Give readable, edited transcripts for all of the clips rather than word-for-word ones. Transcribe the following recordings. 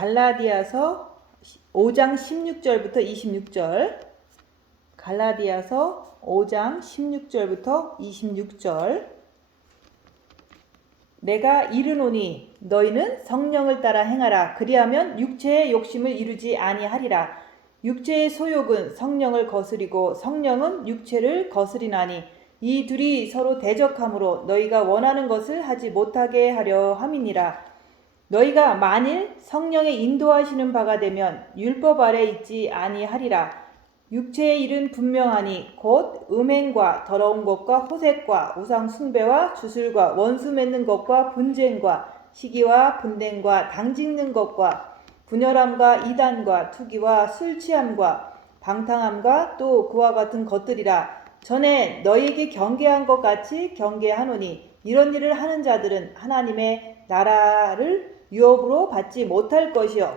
갈라디아서 5장 16절부터 26절. 갈라디아서 5장 16절부터 26절. 내가 이르노니 너희는 성령을 따라 행하라. 그리하면 육체의 욕심을 이루지 아니하리라. 육체의 소욕은 성령을 거스리고 성령은 육체를 거스리나니 이 둘이 서로 대적하므로 너희가 원하는 것을 하지 못하게 하려 함이니라. 너희가 만일 성령의 인도하시는 바가 되면 율법 아래 있지 아니하리라. 육체의 일은 분명하니 곧 음행과 더러운 것과 호색과 우상 숭배와 주술과 원수 맺는 것과 분쟁과 시기와 분댕과 당짓는 것과 분열함과 이단과 투기와 술 취함과 방탕함과 또 그와 같은 것들이라. 전에 너희에게 경계한 것 같이 경계하노니 이런 일을 하는 자들은 하나님의 나라를 유업으로 받지 못할 것이요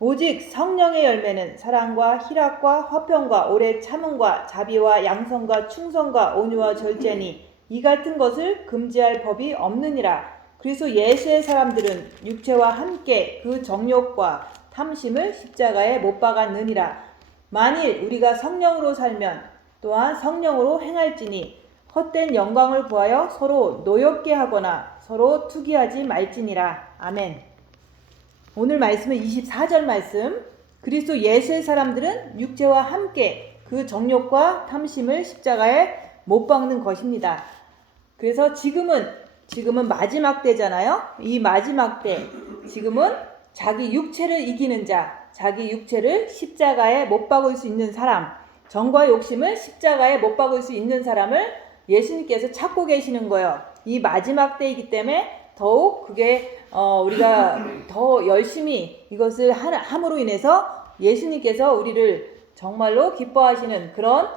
오직 성령의 열매는 사랑과 희락과 화평과 오래 참음과 자비와 양선과 충성과 온유와 절제니 이 같은 것을 금지할 법이 없느니라. 그리스도 예수의 사람들은 육체와 함께 그 정욕과 탐심을 십자가에 못 박았느니라. 만일 우리가 성령으로 살면 또한 성령으로 행할지니 헛된 영광을 구하여 서로 노엽게 하거나 서로 투기하지 말지니라. 아멘. 오늘 말씀은 24절 말씀. 그리스도 예수의 사람들은 육체와 함께 그 정욕과 탐심을 십자가에 못 박는 것입니다. 그래서 지금은 마지막 때잖아요. 이 마지막 때 지금은 자기 육체를 이기는 자, 자기 육체를 십자가에 못 박을 수 있는 사람, 정과 욕심을 십자가에 못 박을 수 있는 사람을 예수님께서 찾고 계시는 거예요. 이 마지막 때이기 때문에 더욱 그게 우리가 더 열심히 이것을 함으로 인해서 예수님께서 우리를 정말로 기뻐하시는 그런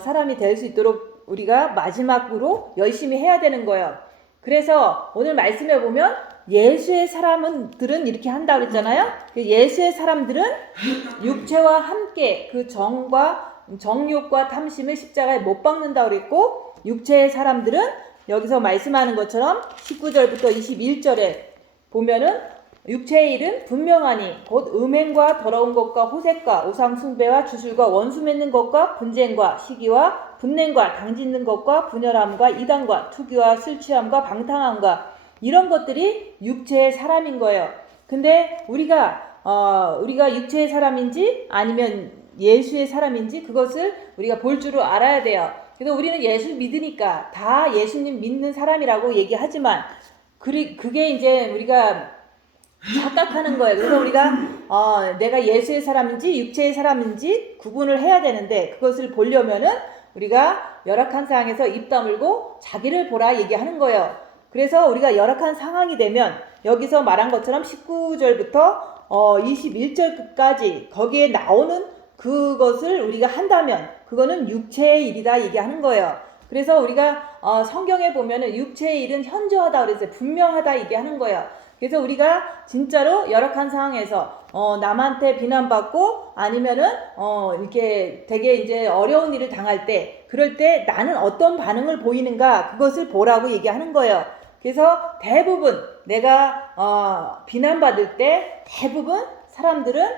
사람이 될 수 있도록 우리가 마지막으로 열심히 해야 되는 거예요. 그래서 오늘 말씀에 보면 예수의 사람들은 이렇게 한다고 그랬잖아요. 예수의 사람들은 육체와 함께 그 정욕과 탐심을 십자가에 못 박는다고 그랬고, 육체의 사람들은 여기서 말씀하는 것처럼 19절부터 21절에 보면은 육체의 일은 분명하니 곧 음행과 더러운 것과 호색과 우상 숭배와 주술과 원수 맺는 것과 분쟁과 시기와 분냉과 당짓는 것과 분열함과 이단과 투기와 술 취함과 방탕함과 이런 것들이 육체의 사람인 거예요. 근데 우리가 육체의 사람인지 아니면 예수의 사람인지 그것을 우리가 볼 줄을 알아야 돼요. 그래서 우리는 예수 믿으니까 다 예수님 믿는 사람이라고 얘기하지만 그게 이제 우리가 착각하는 거예요. 그래서 우리가 내가 예수의 사람인지 육체의 사람인지 구분을 해야 되는데 그것을 보려면은 우리가 열악한 상황에서 입 다물고 자기를 보라 얘기하는 거예요. 그래서 우리가 열악한 상황이 되면 여기서 말한 것처럼 19절부터 21절까지 거기에 나오는 그것을 우리가 한다면 그거는 육체의 일이다 얘기하는 거예요. 그래서 우리가 성경에 보면은 육체의 일은 현저하다 그래서 분명하다 얘기하는 거예요. 그래서 우리가 진짜로 열악한 상황에서 남한테 비난받고 아니면은 이렇게 되게 이제 어려운 일을 당할 때 그럴 때 나는 어떤 반응을 보이는가 그것을 보라고 얘기하는 거예요. 그래서 대부분 내가 비난받을 때 대부분 사람들은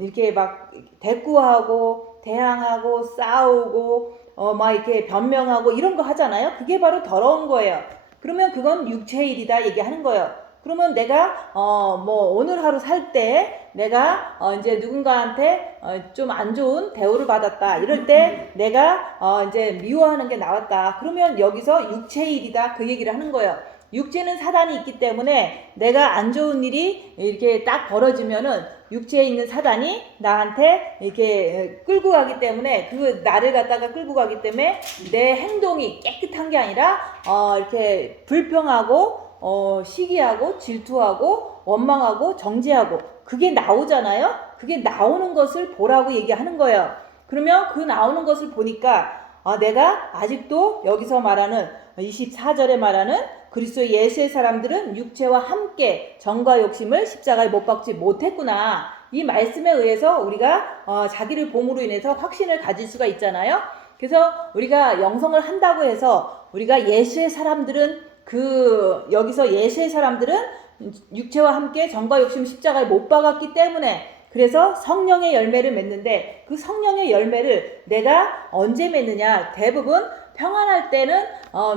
이렇게 막 대꾸하고 대항하고 싸우고 막 이렇게 변명하고 이런 거 하잖아요. 그게 바로 더러운 거예요. 그러면 그건 육체의 일이다 얘기하는 거예요. 그러면 내가 뭐 오늘 하루 살 때 내가 이제 누군가한테 좀 안 좋은 대우를 받았다 이럴 때 내가 이제 미워하는 게 나왔다. 그러면 여기서 육체의 일이다 그 얘기를 하는 거예요. 육체는 사단이 있기 때문에 내가 안 좋은 일이 이렇게 딱 벌어지면은 육체에 있는 사단이 나한테 이렇게 끌고 가기 때문에 그 나를 갖다가 끌고 가기 때문에 내 행동이 깨끗한 게 아니라 이렇게 불평하고 시기하고 질투하고 원망하고 정죄하고 그게 나오잖아요. 그게 나오는 것을 보라고 얘기하는 거예요. 그러면 그 나오는 것을 보니까 내가 아직도 여기서 말하는 24절에 말하는 그리스도 예수의 사람들은 육체와 함께 정과 욕심을 십자가에 못 박지 못했구나. 이 말씀에 의해서 우리가 자기를 봄으로 인해서 확신을 가질 수가 있잖아요. 그래서 우리가 영성을 한다고 해서 우리가 예수의 사람들은 여기서 예수의 사람들은 육체와 함께 정과 욕심 십자가에 못 박았기 때문에 그래서 성령의 열매를 맺는데 그 성령의 열매를 내가 언제 맺느냐? 대부분 평안할 때는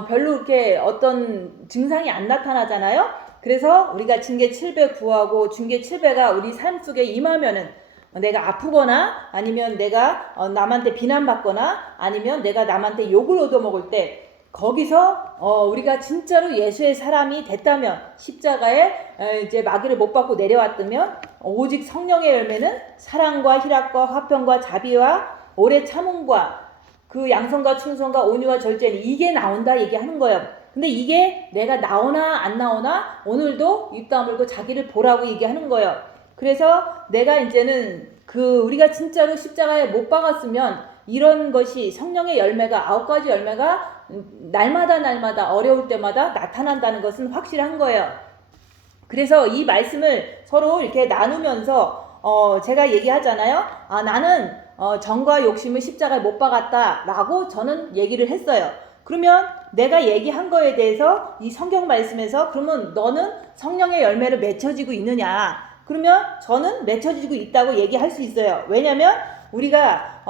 별로 이렇게 어떤 증상이 안 나타나잖아요. 그래서 우리가 징계 7배 구하고 징계 7배가 우리 삶 속에 임하면은 내가 아프거나 아니면 내가 남한테 비난받거나 아니면 내가 남한테 욕을 얻어먹을 때 거기서 우리가 진짜로 예수의 사람이 됐다면 십자가에 이제 마귀를 못 받고 내려왔다면 오직 성령의 열매는 사랑과 희락과 화평과 자비와 오래 참음과 그 양선과 충성과 온유와 절제는 이게 나온다 얘기하는 거예요. 근데 이게 내가 나오나 안 나오나 오늘도 입 다물고 자기를 보라고 얘기하는 거예요. 그래서 내가 이제는 우리가 진짜로 십자가에 못 박았으면 이런 것이 성령의 열매가 9가지 열매가 날마다 어려울 때마다 나타난다는 것은 확실한 거예요. 그래서 이 말씀을 서로 이렇게 나누면서 제가 얘기하잖아요. 나는 정과 욕심을 십자가에 못 박았다 라고 저는 얘기를 했어요. 그러면 내가 얘기한 거에 대해서 이 성경 말씀에서 그러면 너는 성령의 열매를 맺혀지고 있느냐? 그러면 저는 맺혀지고 있다고 얘기할 수 있어요. 왜냐면 우리가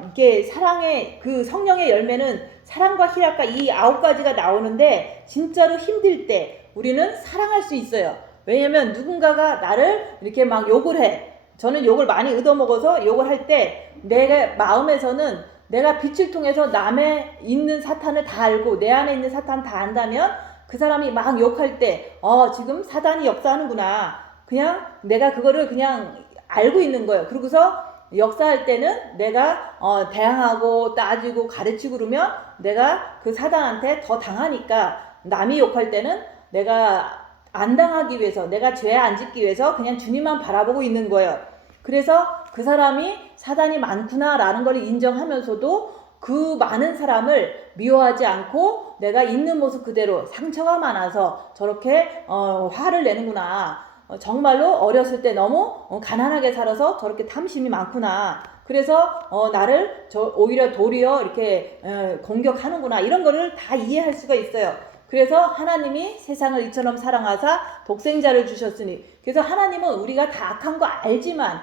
이렇게 사랑의 그 성령의 열매는 사랑과 희락과 이 9가지가 나오는데 진짜로 힘들 때 우리는 사랑할 수 있어요. 왜냐면 누군가가 나를 이렇게 막 욕을 해. 저는 욕을 많이 얻어먹어서 욕을 할 때 내 마음에서는 내가 빛을 통해서 남의 있는 사탄을 다 알고 내 안에 있는 사탄 다 안다면 그 사람이 막 욕할 때 지금 사단이 역사하는구나. 그냥 내가 그거를 그냥 알고 있는 거예요. 그러고서 역사할 때는 내가 대항하고 따지고 가르치고 그러면 내가 그 사단한테 더 당하니까 남이 욕할 때는 내가 안 당하기 위해서 내가 죄 안 짓기 위해서 그냥 주님만 바라보고 있는 거예요. 그래서 그 사람이 사단이 많구나 라는 걸 인정하면서도 그 많은 사람을 미워하지 않고 내가 있는 모습 그대로 상처가 많아서 저렇게 화를 내는구나. 정말로 어렸을 때 너무 가난하게 살아서 저렇게 탐심이 많구나. 그래서 나를 오히려 도리어 이렇게 공격하는구나. 이런 거를 다 이해할 수가 있어요. 그래서 하나님이 세상을 이처럼 사랑하사 독생자를 주셨으니 그래서 하나님은 우리가 다 악한 거 알지만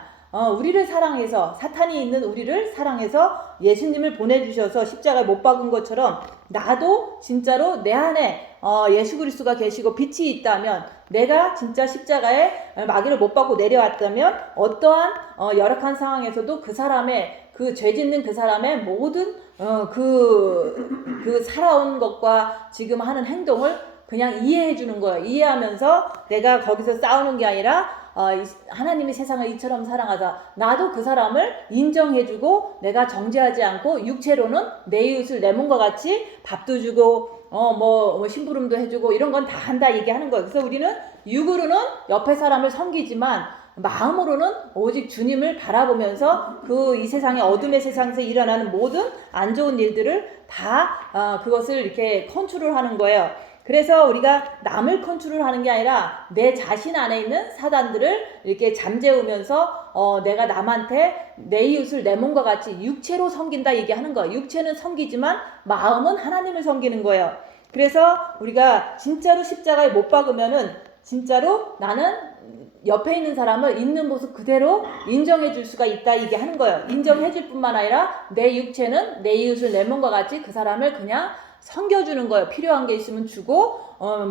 우리를 사랑해서 사탄이 있는 우리를 사랑해서 예수님을 보내주셔서 십자가에 못 박은 것처럼 나도 진짜로 내 안에 예수 그리스도가 계시고 빛이 있다면 내가 진짜 십자가에 마귀를 못 받고 내려왔다면 어떠한 열악한 상황에서도 그 사람의 그 죄 짓는 그 사람의 모든 그 살아온 것과 지금 하는 행동을 그냥 이해해 주는 거예요. 이해하면서 내가 거기서 싸우는 게 아니라 하나님이 세상을 이처럼 사랑하사 나도 그 사람을 인정해주고 내가 정죄하지 않고 육체로는 내 이웃을 내 몸과 같이 밥도 주고 뭐 심부름도 해주고 이런 건 다 한다 얘기하는 거예요. 그래서 우리는 육으로는 옆에 사람을 섬기지만 마음으로는 오직 주님을 바라보면서 이 세상의 어둠의 세상에서 일어나는 모든 안 좋은 일들을 다 그것을 이렇게 컨트롤하는 거예요. 그래서 우리가 남을 컨트롤하는 게 아니라 내 자신 안에 있는 사단들을 이렇게 잠재우면서 내가 남한테 내 이웃을 내 몸과 같이 육체로 섬긴다 얘기하는 거예요. 육체는 섬기지만 마음은 하나님을 섬기는 거예요. 그래서 우리가 진짜로 십자가에 못 박으면은 진짜로 나는 옆에 있는 사람을 있는 모습 그대로 인정해 줄 수가 있다 얘기하는 거예요. 인정해 줄 뿐만 아니라 내 육체는 내 이웃을 내 몸과 같이 그 사람을 그냥 섬겨주는 거예요. 필요한 게 있으면 주고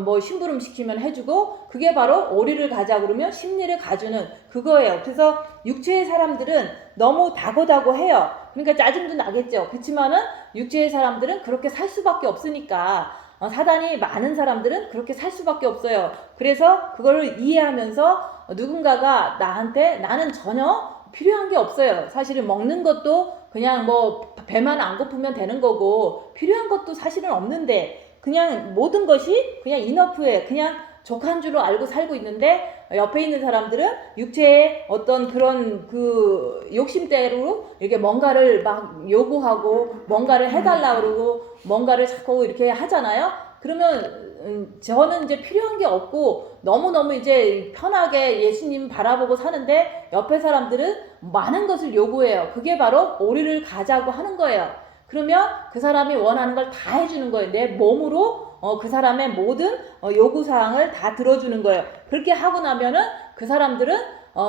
뭐 심부름 시키면 해주고 그게 바로 오리를 가자 그러면 심리를 가주는 그거예요. 그래서 육체의 사람들은 너무 다고다고 해요. 그러니까 짜증도 나겠죠. 그렇지만은 육체의 사람들은 그렇게 살 수밖에 없으니까 사단이 많은 사람들은 그렇게 살 수밖에 없어요. 그래서 그거를 이해하면서 누군가가 나한테 나는 전혀 필요한 게 없어요. 사실은 먹는 것도 그냥 뭐 배만 안 고프면 되는 거고 필요한 것도 사실은 없는데 그냥 모든 것이 그냥 이너프에 그냥 족한 줄로 알고 살고 있는데 옆에 있는 사람들은 육체의 어떤 그런 그 욕심대로 이렇게 뭔가를 막 요구하고 뭔가를 해달라 그러고 뭔가를 자꾸 이렇게 하잖아요. 그러면 저는 이제 필요한 게 없고 너무너무 이제 편하게 예수님 바라보고 사는데 옆에 사람들은 많은 것을 요구해요. 그게 바로 오리를 가자고 하는 거예요. 그러면 그 사람이 원하는 걸 다 해주는 거예요. 내 몸으로 그 사람의 모든 요구사항을 다 들어주는 거예요. 그렇게 하고 나면은 그 사람들은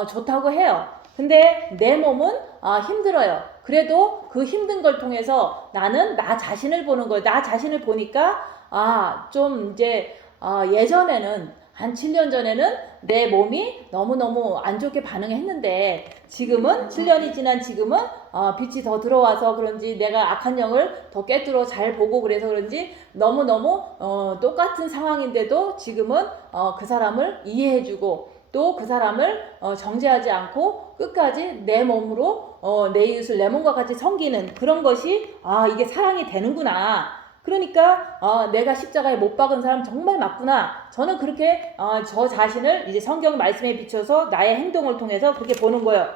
좋다고 해요. 근데 내 몸은 힘들어요. 그래도 그 힘든 걸 통해서 나는 나 자신을 보는 거예요. 나 자신을 보니까 좀 이제 예전에는 한 7년 전에는 내 몸이 너무너무 안 좋게 반응했는데 지금은 7년이 지난 지금은 빛이 더 들어와서 그런지 내가 악한 영을 더 꿰뚫어 잘 보고 그래서 그런지 너무너무 똑같은 상황인데도 지금은 그 사람을 이해해주고 또 그 사람을 정죄하지 않고 끝까지 내 몸으로 내 이웃을 내 몸과 같이 섬기는 그런 것이 이게 사랑이 되는구나. 그러니까 내가 십자가에 못 박은 사람 정말 맞구나. 저는 그렇게 저 자신을 이제 성경 말씀에 비춰서 나의 행동을 통해서 그렇게 보는 거예요.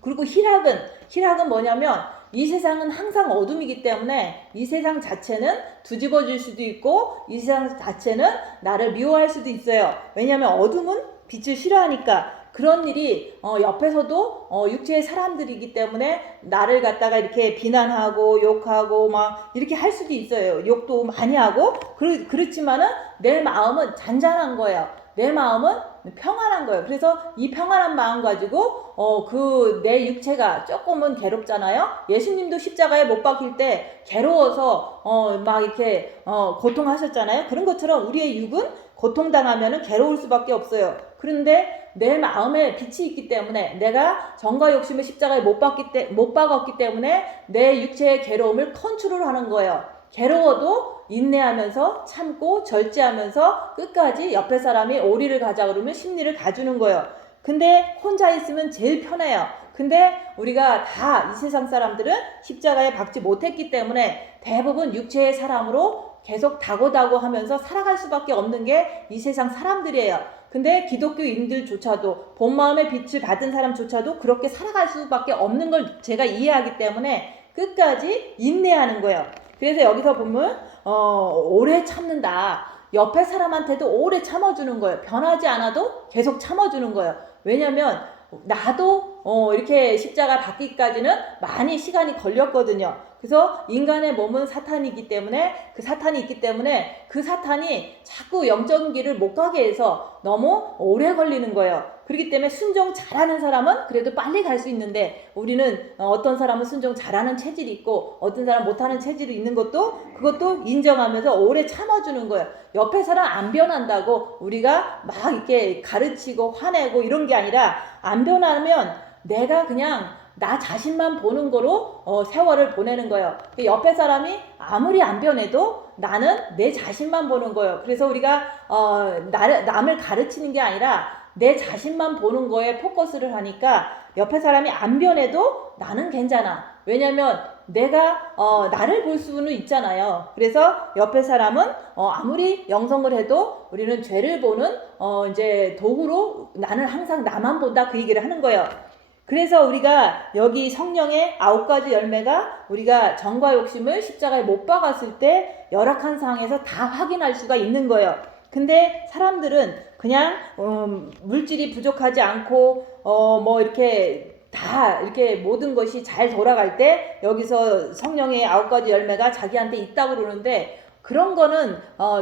그리고 희락은 뭐냐면 이 세상은 항상 어둠이기 때문에 이 세상 자체는 뒤집어질 수도 있고 이 세상 자체는 나를 미워할 수도 있어요. 왜냐하면 어둠은 빛을 싫어하니까. 그런 일이 옆에서도 육체의 사람들이기 때문에 나를 갖다가 이렇게 비난하고 욕하고 막 이렇게 할 수도 있어요. 욕도 많이 하고 그렇지만은 내 마음은 잔잔한 거예요. 내 마음은 평안한 거예요. 그래서 이 평안한 마음 가지고 그 내 육체가 조금은 괴롭잖아요. 예수님도 십자가에 못 박힐 때 괴로워서 막 이렇게 고통하셨잖아요. 그런 것처럼 우리의 육은 고통당하면은 괴로울 수밖에 없어요. 그런데 내 마음에 빛이 있기 때문에 내가 정과 욕심을 십자가에 못 박았기 때문에 내 육체의 괴로움을 컨트롤하는 거예요. 괴로워도 인내하면서 참고 절제하면서 끝까지 옆에 사람이 오리를 가자 그러면 십리를 가주는 거예요. 근데 혼자 있으면 제일 편해요. 근데 우리가 다 이 세상 사람들은 십자가에 박지 못했기 때문에 대부분 육체의 사람으로 계속 다고다고 하면서 살아갈 수밖에 없는 게 이 세상 사람들이에요. 근데 기독교인들조차도 본 마음의 빛을 받은 사람조차도 그렇게 살아갈 수밖에 없는 걸 제가 이해하기 때문에 끝까지 인내하는 거예요. 그래서 여기서 보면 오래 참는다. 옆에 사람한테도 오래 참아주는 거예요. 변하지 않아도 계속 참아주는 거예요. 왜냐면 나도 이렇게 십자가 받기까지는 많이 시간이 걸렸거든요. 그래서 인간의 몸은 사탄이기 때문에 그 사탄이 있기 때문에 그 사탄이 자꾸 영적인 길을 못 가게 해서 너무 오래 걸리는 거예요. 그렇기 때문에 순종 잘하는 사람은 그래도 빨리 갈 수 있는데 우리는 어떤 사람은 순종 잘하는 체질이 있고 어떤 사람 못하는 체질이 있는 그것도 인정하면서 오래 참아주는 거예요. 옆에 사람 안 변한다고 우리가 막 이렇게 가르치고 화내고 이런 게 아니라 안 변하면 내가 그냥 나 자신만 보는 거로 세월을 보내는 거예요. 옆에 사람이 아무리 안 변해도 나는 내 자신만 보는 거예요. 그래서 우리가 남을 가르치는 게 아니라 내 자신만 보는 거에 포커스를 하니까 옆에 사람이 안 변해도 나는 괜찮아. 왜냐면 내가 나를 볼 수는 있잖아요. 그래서 옆에 사람은 아무리 영성을 해도 우리는 죄를 보는 이제 도구로 나는 항상 나만 본다 그 얘기를 하는 거예요. 그래서 우리가 여기 성령의 9가지 열매가 우리가 정과 욕심을 십자가에 못 박았을 때 열악한 상황에서 다 확인할 수가 있는 거예요. 근데 사람들은 그냥 물질이 부족하지 않고 뭐 이렇게 다 이렇게 모든 것이 잘 돌아갈 때 여기서 성령의 9가지 열매가 자기한테 있다고 그러는데 그런 거는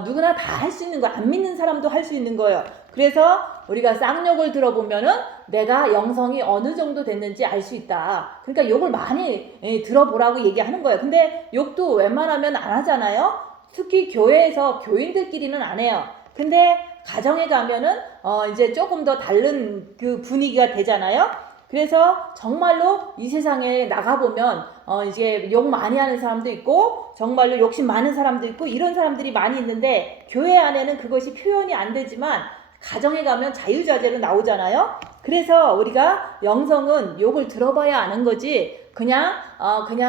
누구나 다 할 수 있는 거, 안 믿는 사람도 할 수 있는 거예요. 그래서 우리가 쌍욕을 들어보면은 내가 영성이 어느 정도 됐는지 알 수 있다. 그러니까 욕을 많이 들어보라고 얘기하는 거예요. 근데 욕도 웬만하면 안 하잖아요. 특히 교회에서 교인들끼리는 안 해요. 근데 가정에 가면은 이제 조금 더 다른 그 분위기가 되잖아요. 그래서 정말로 이 세상에 나가보면 이제 욕 많이 하는 사람도 있고 정말로 욕심 많은 사람도 있고 이런 사람들이 많이 있는데 교회 안에는 그것이 표현이 안 되지만 가정에 가면 자유자재로 나오잖아요. 그래서 우리가 영성은 욕을 들어봐야 아는 거지 그냥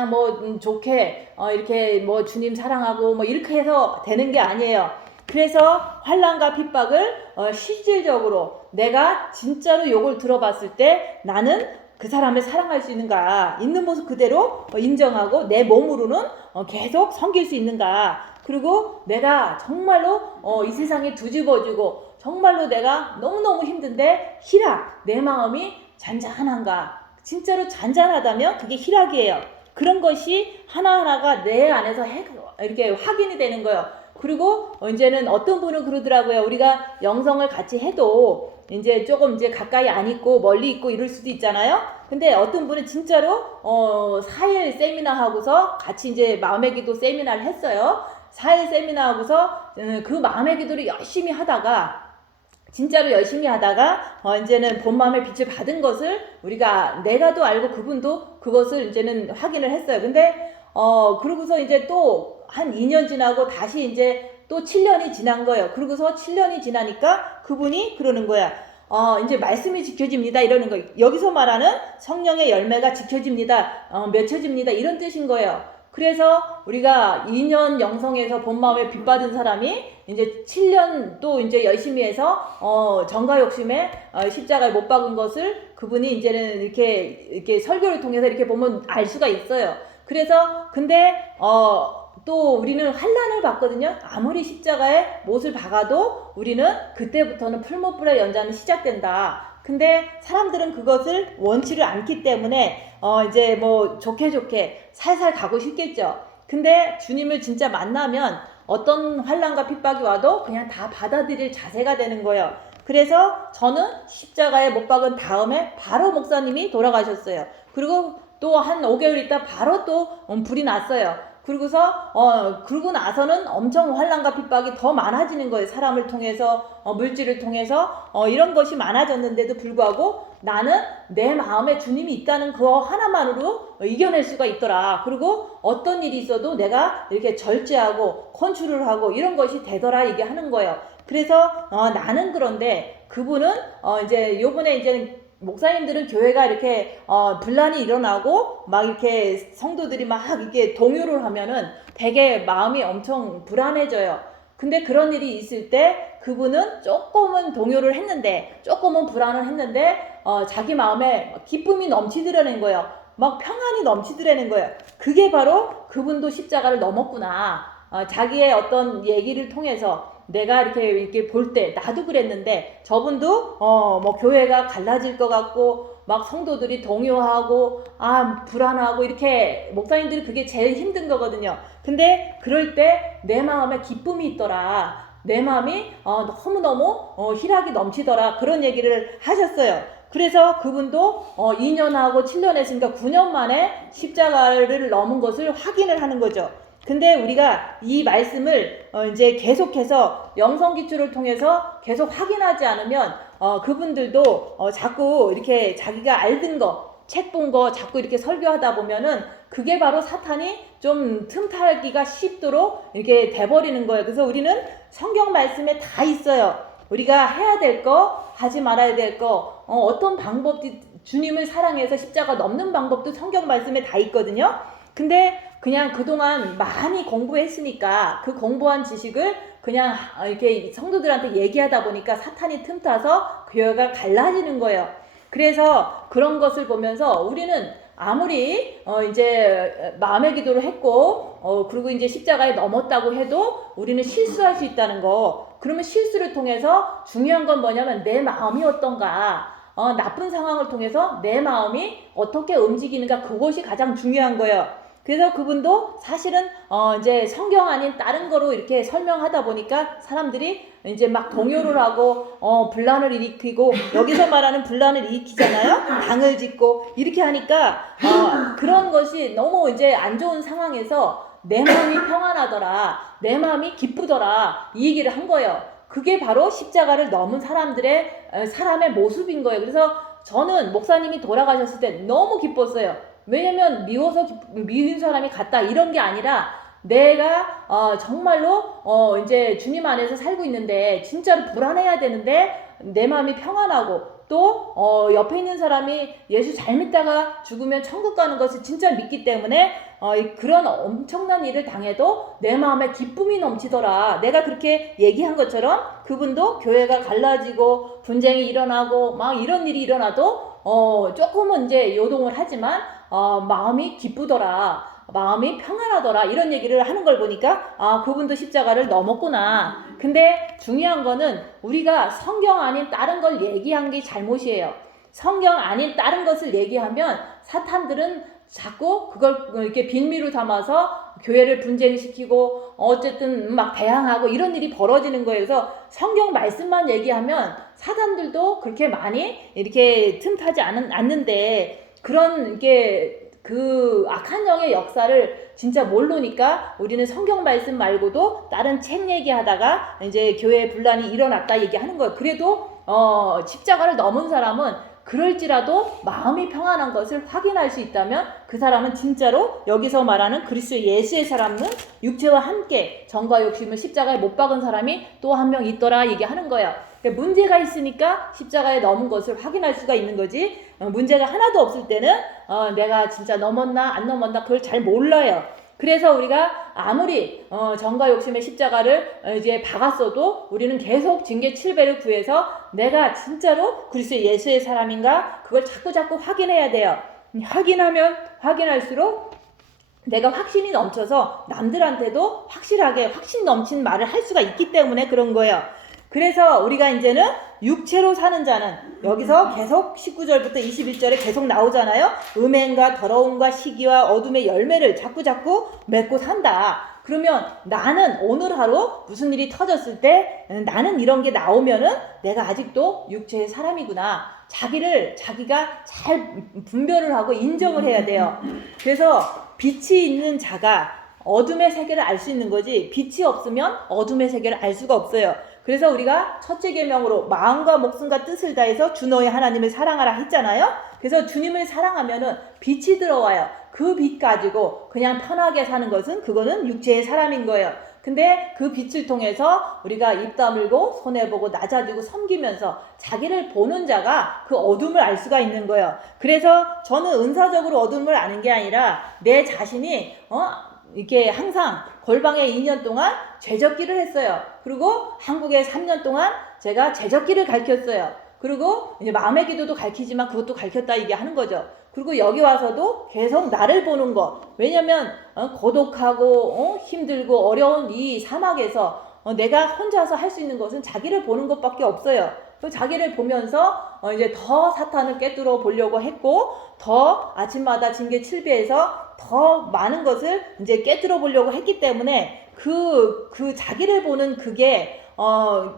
뭐 좋게 이렇게 뭐 주님 사랑하고 뭐 이렇게 해서 되는 게 아니에요. 그래서 환난과 핍박을 실질적으로 내가 진짜로 욕을 들어봤을 때 나는 그 사람을 사랑할 수 있는가, 있는 모습 그대로 인정하고 내 몸으로는 계속 섬길 수 있는가, 그리고 내가 정말로 이 세상에 뒤집어지고 정말로 내가 너무너무 힘든데 희락, 내 마음이 잔잔한가, 진짜로 잔잔하다면 그게 희락이에요. 그런 것이 하나하나가 내 안에서 이렇게 확인이 되는 거예요. 그리고 이제는 어떤 분은 그러더라고요. 우리가 영성을 같이 해도 이제 조금 이제 가까이 안 있고 멀리 있고 이럴 수도 있잖아요. 근데 어떤 분은 진짜로 4일 세미나 하고서 같이 이제 마음의 기도 세미나를 했어요. 4일 세미나 하고서 그 마음의 기도를 열심히 하다가 진짜로 열심히 하다가 이제는 본 마음의 빛을 받은 것을 우리가 내가도 알고 그분도 그것을 이제는 확인을 했어요. 근데 그러고서 이제 또 한 2년 지나고 다시 이제 또 7년이 지난 거예요. 그러고서 7년이 지나니까 그분이 그러는 거야. 이제 말씀이 지켜집니다. 이러는 거예요. 여기서 말하는 성령의 열매가 지켜집니다. 맺혀집니다. 이런 뜻인 거예요. 그래서 우리가 2년 영성에서 본 마음에 빛 받은 사람이 이제 7년 또 이제 열심히 해서 정가 욕심에 십자가에 못 박은 것을 그분이 이제는 이렇게 설교를 통해서 이렇게 보면 알 수가 있어요. 그래서 근데 또 우리는 환난을 받거든요. 아무리 십자가에 못을 박아도 우리는 그때부터는 풀무불의 연장이 시작된다. 근데 사람들은 그것을 원치를 않기 때문에 이제 뭐 좋게 살살 가고 싶겠죠. 근데 주님을 진짜 만나면 어떤 환난과 핍박이 와도 그냥 다 받아들일 자세가 되는 거예요. 그래서 저는 십자가에 못 박은 다음에 바로 목사님이 돌아가셨어요. 그리고 또 한 5개월 있다 바로 또 불이 났어요. 그러고서 그러고 나서는 엄청 환난과 핍박이 더 많아지는 거예요. 사람을 통해서 물질을 통해서 이런 것이 많아졌는데도 불구하고 나는 내 마음에 주님이 있다는 그거 하나만으로 이겨낼 수가 있더라. 그리고 어떤 일이 있어도 내가 이렇게 절제하고 컨트롤을 하고 이런 것이 되더라 이게 하는 거예요. 그래서 나는 그런데 그분은 이제 요번에 이제 목사님들은 교회가 이렇게 분란이 일어나고 막 이렇게 성도들이 막 이렇게 동요를 하면은 되게 마음이 엄청 불안해져요. 근데 그런 일이 있을 때 그분은 조금은 동요를 했는데 조금은 불안을 했는데 자기 마음에 기쁨이 넘치더라는 거예요. 막 평안이 넘치더라는 거예요. 그게 바로 그분도 십자가를 넘었구나. 자기의 어떤 얘기를 통해서 내가 이렇게 볼 때 나도 그랬는데 저분도 뭐 교회가 갈라질 것 같고 막 성도들이 동요하고 불안하고 이렇게 목사님들이 그게 제일 힘든 거거든요. 근데 그럴 때 내 마음에 기쁨이 있더라. 내 마음이 너무너무 희락이 넘치더라. 그런 얘기를 하셨어요. 그래서 그분도 2년하고 7년 했으니까 9년 만에 십자가를 넘은 것을 확인을 하는 거죠. 근데 우리가 이 말씀을 이제 계속해서 영성 기초를 통해서 계속 확인하지 않으면 그분들도 자꾸 이렇게 자기가 알던 거, 책 본 거 자꾸 이렇게 설교하다 보면은 그게 바로 사탄이 좀 틈타기가 쉽도록 이렇게 돼버리는 거예요. 그래서 우리는 성경 말씀에 다 있어요. 우리가 해야 될 거, 하지 말아야 될 거, 어떤 방법이 주님을 사랑해서 십자가 넘는 방법도 성경 말씀에 다 있거든요. 근데 그냥 그동안 많이 공부했으니까 그 공부한 지식을 그냥 이렇게 성도들한테 얘기하다 보니까 사탄이 틈타서 교회가 갈라지는 거예요. 그래서 그런 것을 보면서 우리는 아무리 이제 마음의 기도를 했고 그리고 이제 십자가에 넘었다고 해도 우리는 실수할 수 있다는 거. 그러면 실수를 통해서 중요한 건 뭐냐면 내 마음이 어떤가. 나쁜 상황을 통해서 내 마음이 어떻게 움직이는가, 그것이 가장 중요한 거예요. 그래서 그분도 사실은 이제 성경 아닌 다른 거로 이렇게 설명하다 보니까 사람들이 이제 막 동요를 하고 분란을 일으키고, 여기서 말하는 분란을 일으키잖아요. 당을 짓고 이렇게 하니까 그런 것이 너무 이제 안 좋은 상황에서 내 마음이 평안하더라, 내 마음이 기쁘더라, 이 얘기를 한 거예요. 그게 바로 십자가를 넘은 사람의 모습인 거예요. 그래서 저는 목사님이 돌아가셨을 때 너무 기뻤어요. 왜냐면 미워서 미운 사람이 같다 이런 게 아니라 내가 정말로 이제 주님 안에서 살고 있는데 진짜로 불안해야 되는데 내 마음이 평안하고 또 옆에 있는 사람이 예수 잘 믿다가 죽으면 천국 가는 것을 진짜 믿기 때문에 그런 엄청난 일을 당해도 내 마음에 기쁨이 넘치더라. 내가 그렇게 얘기한 것처럼 그분도 교회가 갈라지고 분쟁이 일어나고 막 이런 일이 일어나도 조금은 이제 요동을 하지만 마음이 기쁘더라, 마음이 평안하더라, 이런 얘기를 하는 걸 보니까 그분도 십자가를 넘었구나. 근데 중요한 거는 우리가 성경 아닌 다른 걸 얘기한 게 잘못이에요. 성경 아닌 다른 것을 얘기하면 사탄들은 자꾸 그걸 이렇게 빌미로 삼아서 교회를 분쟁시키고 어쨌든 막 대항하고 이런 일이 벌어지는 거예요. 그래서 성경 말씀만 얘기하면 사단들도 그렇게 많이 이렇게 틈타지 않는데 그런 이게 그 악한 영의 역사를 진짜 모르니까 우리는 성경 말씀 말고도 다른 책 얘기하다가 이제 교회에 분란이 일어났다 얘기하는 거예요. 그래도 십자가를 넘은 사람은 그럴지라도 마음이 평안한 것을 확인할 수 있다면 그 사람은 진짜로 여기서 말하는 그리스도 예수의 사람은 육체와 함께 정과 욕심을 십자가에 못 박은 사람이 또 한 명 있더라 얘기하는 거예요. 문제가 있으니까 십자가에 넘은 것을 확인할 수가 있는 거지, 문제가 하나도 없을 때는 내가 진짜 넘었나 안 넘었나 그걸 잘 몰라요. 그래서 우리가 아무리 정과 욕심의 십자가를 이제 박았어도 우리는 계속 징계 7배를 구해서 내가 진짜로 그리스도 예수의 사람인가 그걸 자꾸 확인해야 돼요. 확인하면 확인할수록 내가 확신이 넘쳐서 남들한테도 확실하게 확신 넘친 말을 할 수가 있기 때문에 그런 거예요. 그래서 우리가 이제는 육체로 사는 자는 여기서 계속 19절부터 21절에 계속 나오잖아요. 음행과 더러움과 시기와 어둠의 열매를 자꾸 맺고 산다. 그러면 나는 오늘 하루 무슨 일이 터졌을 때 나는 이런 게 나오면은 내가 아직도 육체의 사람이구나. 자기가 잘 분별을 하고 인정을 해야 돼요. 그래서 빛이 있는 자가 어둠의 세계를 알 수 있는 거지, 빛이 없으면 어둠의 세계를 알 수가 없어요. 그래서 우리가 첫째 계명으로 마음과 목숨과 뜻을 다해서 주 너의 하나님을 사랑하라 했잖아요. 그래서 주님을 사랑하면은 빛이 들어와요. 그 빛 가지고 그냥 편하게 사는 것은 그거는 육체의 사람인 거예요. 근데 그 빛을 통해서 우리가 입 다물고 손해보고 낮아지고 섬기면서 자기를 보는 자가 그 어둠을 알 수가 있는 거예요. 그래서 저는 은사적으로 어둠을 아는 게 아니라 내 자신이 이렇게 항상 골방에 2년 동안 죄적기를 했어요. 그리고 한국에 3년 동안 제가 죄적기를 가르쳤어요. 그리고 이제 마음의 기도도 가르치지만 그것도 가르쳤다 이게 하는 거죠. 그리고 여기 와서도 계속 나를 보는 거. 왜냐면 고독하고 힘들고 어려운 이 사막에서 내가 혼자서 할 수 있는 것은 자기를 보는 것밖에 없어요. 그 자기를 보면서 이제 더 사탄을 깨뚫어 보려고 했고, 더 아침마다 징계 7배에서 더 많은 것을 이제 깨뚫어 보려고 했기 때문에 그 자기를 보는 그게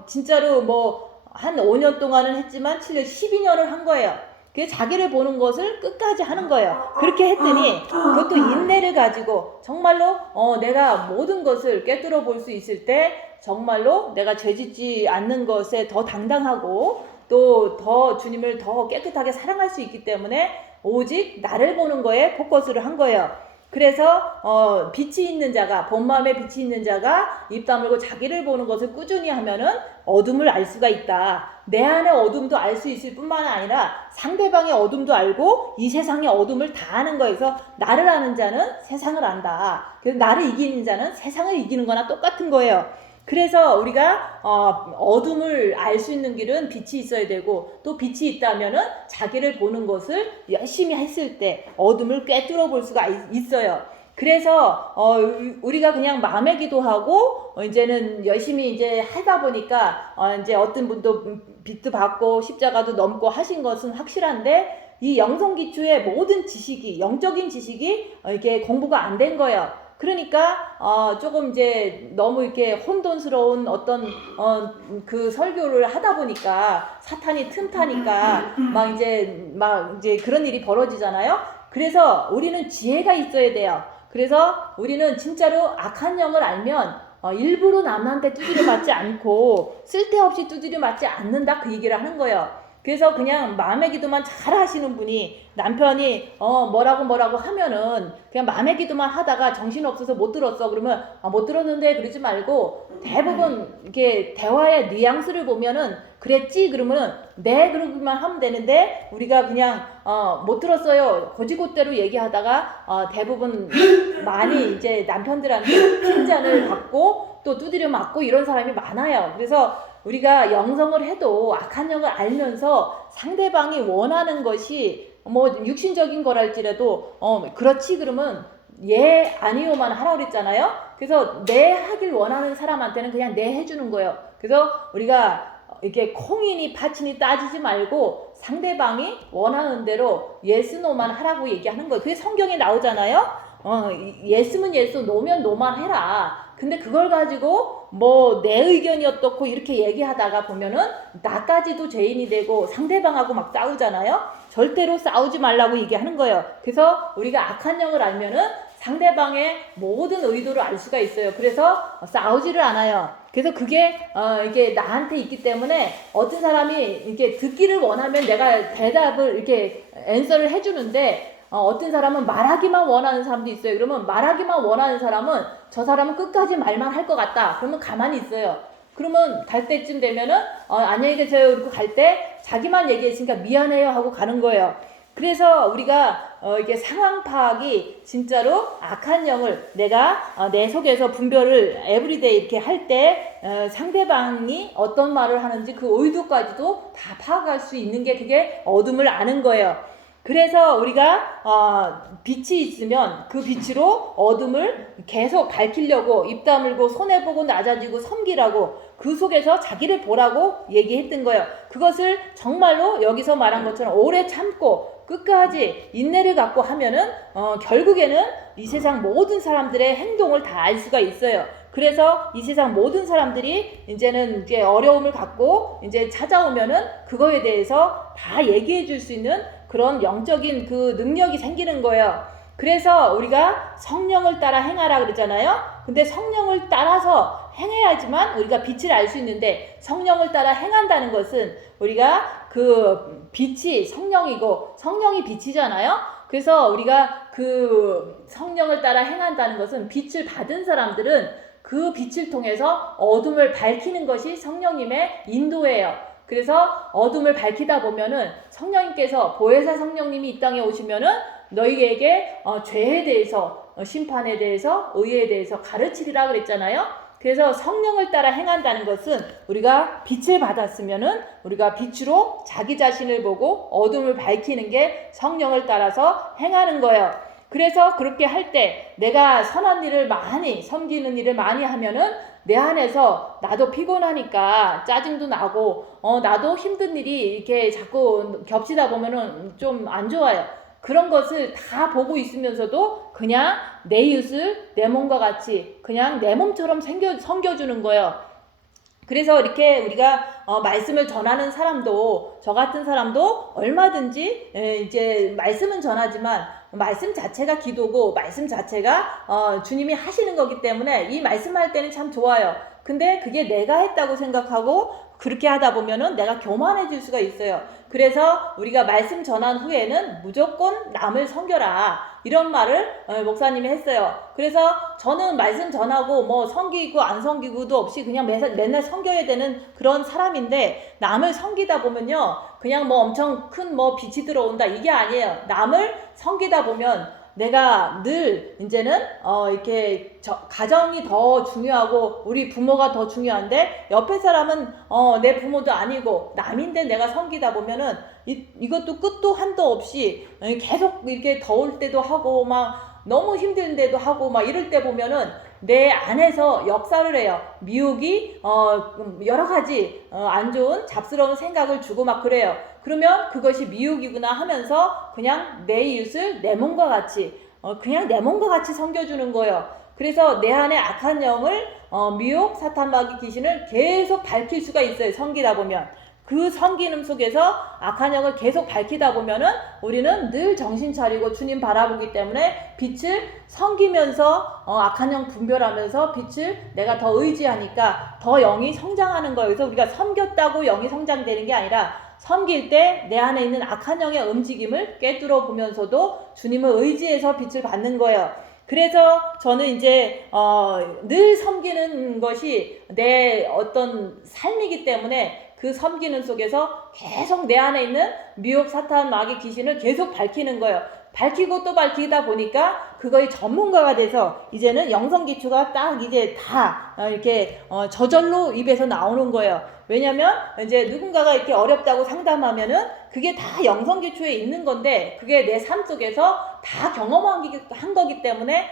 진짜로 뭐 한 5년 동안은 했지만 7년 12년을 한 거예요. 그 자기를 보는 것을 끝까지 하는 거예요. 그렇게 했더니 그것도 인내를 가지고 정말로 내가 모든 것을 깨뚫어 볼 수 있을 때 정말로 내가 죄짓지 않는 것에 더 당당하고 또 더 주님을 더 깨끗하게 사랑할 수 있기 때문에 오직 나를 보는 거에 포커스를 한 거예요. 그래서 빛이 있는 자가, 본 마음에 빛이 있는 자가 입 다물고 자기를 보는 것을 꾸준히 하면은 어둠을 알 수가 있다. 내 안의 어둠도 알 수 있을 뿐만 아니라 상대방의 어둠도 알고 이 세상의 어둠을 다 아는 거에서 나를 아는 자는 세상을 안다. 그래서 나를 이기는 자는 세상을 이기는 거나 똑같은 거예요. 그래서 우리가 어둠을 알 수 있는 길은 빛이 있어야 되고, 또 빛이 있다면은 자기를 보는 것을 열심히 했을 때 어둠을 꿰뚫어 볼 수가 있어요. 그래서 우리가 그냥 마음의 기도하고 이제는 열심히 이제 하다 보니까 이제 어떤 분도 빛도 받고 십자가도 넘고 하신 것은 확실한데, 이 영성 기초의 모든 지식이, 영적인 지식이 이렇게 공부가 안 된 거예요. 그러니까 조금 이제 너무 이렇게 혼돈스러운 어떤 그 설교를 하다 보니까 사탄이 틈타니까 막 이제 그런 일이 벌어지잖아요. 그래서 우리는 지혜가 있어야 돼요. 그래서 우리는 진짜로 악한 영을 알면 일부러 남한테 두드려 맞지 않고 쓸데없이 두드려 맞지 않는다, 그 얘기를 하는 거예요. 그래서 그냥 마음의 기도만 잘 하시는 분이, 남편이 뭐라고 하면은 그냥 마음의 기도만 하다가 정신없어서 못 들었어 그러면 못 들었는데 그러지 말고, 대부분 이렇게 대화의 뉘앙스를 보면은 그랬지 그러면은 네 그러기만 하면 되는데, 우리가 그냥 못 들었어요 고지고대로 얘기하다가 대부분 많이 이제 남편들한테 핀잔을 받고 또 두드려 맞고 이런 사람이 많아요. 그래서 우리가 영성을 해도 악한 영을 알면서 상대방이 원하는 것이 뭐 육신적인 거랄지라도 그렇지 그러면 예 아니요만 하라고 그랬잖아요. 그래서 네 하길 원하는 사람한테는 그냥 네 해주는 거예요. 그래서 우리가 이렇게 콩이니 파치니 따지지 말고 상대방이 원하는 대로 예스 노만 하라고 얘기하는 거예요. 그게 성경에 나오잖아요. 예스면 예스, 노면 노만 해라. 근데 그걸 가지고 뭐 내 의견이 어떻고 이렇게 얘기하다가 보면은 나까지도 죄인이 되고 상대방하고 막 싸우잖아요. 절대로 싸우지 말라고 얘기하는 거예요. 그래서 우리가 악한 영을 알면은 상대방의 모든 의도를 알 수가 있어요. 그래서 싸우지를 않아요. 그래서 그게 이게 나한테 있기 때문에 어떤 사람이 이렇게 듣기를 원하면 내가 대답을 이렇게 앤서를 해주는데, 어떤 사람은 말하기만 원하는 사람도 있어요. 그러면 말하기만 원하는 사람은 저 사람은 끝까지 말만 할 것 같다. 그러면 가만히 있어요. 그러면 갈 때쯤 되면은 안녕히 계세요 이렇게 갈 때 자기만 얘기했으니까 미안해요 하고 가는 거예요. 그래서 우리가 이게 상황 파악이 진짜로 악한 영을 내가 내 속에서 분별을 에브리데이 이렇게 할 때 상대방이 어떤 말을 하는지 그 의도까지도 다 파악할 수 있는 게 그게 어둠을 아는 거예요. 그래서 우리가 빛이 있으면 그 빛으로 어둠을 계속 밝히려고 입 다물고 손해보고 낮아지고 섬기라고 그 속에서 자기를 보라고 얘기했던 거예요. 그것을 정말로 여기서 말한 것처럼 오래 참고 끝까지 인내를 갖고 하면은 결국에는 이 세상 모든 사람들의 행동을 다 알 수가 있어요. 그래서 이 세상 모든 사람들이 이제는 이제 어려움을 갖고 이제 찾아오면은 그거에 대해서 다 얘기해 줄 수 있는 그런 영적인 그 능력이 생기는 거예요. 그래서 우리가 성령을 따라 행하라 그러잖아요. 근데 성령을 따라서 행해야지만 우리가 빛을 알 수 있는데, 성령을 따라 행한다는 것은 우리가 그 빛이 성령이고 성령이 빛이잖아요. 그래서 우리가 그 성령을 따라 행한다는 것은 빛을 받은 사람들은 그 빛을 통해서 어둠을 밝히는 것이 성령님의 인도예요. 그래서 어둠을 밝히다 보면은 성령님께서 보혜사 성령님이 이 땅에 오시면은 너희에게 죄에 대해서 심판에 대해서 의에 대해서 가르치리라 그랬잖아요. 그래서 성령을 따라 행한다는 것은 우리가 빛을 받았으면은 우리가 빛으로 자기 자신을 보고 어둠을 밝히는 게 성령을 따라서 행하는 거예요. 그래서 그렇게 할 때 내가 선한 일을 많이 섬기는 일을 많이 하면은 내 안에서 나도 피곤하니까 짜증도 나고 나도 힘든 일이 이렇게 자꾸 겹치다 보면은 좀 안 좋아요. 그런 것을 다 보고 있으면서도 그냥 내 이웃을 내 몸과 같이 그냥 내 몸처럼 섬겨주는 거예요. 그래서 이렇게 우리가 말씀을 전하는 사람도, 저 같은 사람도 얼마든지 이제 말씀은 전하지만 말씀 자체가 기도고 말씀 자체가 주님이 하시는 거기 때문에 이 말씀할 때는 참 좋아요. 근데 그게 내가 했다고 생각하고 그렇게 하다 보면은 내가 교만해질 수가 있어요. 그래서 우리가 말씀 전한 후에는 무조건 남을 섬겨라, 이런 말을 목사님이 했어요. 그래서 저는 말씀 전하고 뭐 섬기고 안 섬기고도 없이 그냥 맨날 섬겨야 되는 그런 사람인데, 남을 섬기다 보면요 그냥 뭐 엄청 큰 뭐 빛이 들어온다 이게 아니에요. 남을 섬기다 보면 내가 늘 이제는 이렇게 가정이 더 중요하고 우리 부모가 더 중요한데, 옆에 사람은 내 부모도 아니고 남인데 내가 섬기다 보면은 이것도 끝도 한도 없이 계속 이렇게 더울 때도 하고 막 너무 힘든데도 하고 막 이럴 때 보면은 내 안에서 역사를 해요. 미혹이 여러 가지 안 좋은 잡스러운 생각을 주고 막 그래요. 그러면 그것이 미혹이구나 하면서 그냥 내 이웃을 내 몸과 같이 그냥 내 몸과 같이 섬겨주는 거예요. 그래서 내 안에 악한 영을 미혹, 사탄, 마귀, 귀신을 계속 밝힐 수가 있어요. 섬기다 보면. 그 섬기는 속에서 악한 영을 계속 밝히다 보면은 우리는 늘 정신 차리고 주님 바라보기 때문에 빛을 섬기면서 악한 영 분별하면서 빛을 내가 더 의지하니까 더 영이 성장하는 거예요. 그래서 우리가 섬겼다고 영이 성장되는 게 아니라 섬길 때 내 안에 있는 악한 영의 움직임을 꿰뚫어 보면서도 주님을 의지해서 빛을 받는 거예요. 그래서 저는 이제 늘 섬기는 것이 내 어떤 삶이기 때문에 그 섬기는 속에서 계속 내 안에 있는 미혹, 사탄, 마귀, 귀신을 계속 밝히는 거예요. 밝히고 또 밝히다 보니까 그거의 전문가가 돼서 이제는 영성기초가 딱 이제 다 이렇게 저절로 입에서 나오는 거예요. 왜냐면 이제 누군가가 이렇게 어렵다고 상담하면은 그게 다 영성기초에 있는 건데 그게 내 삶 속에서 다 경험한 거기 때문에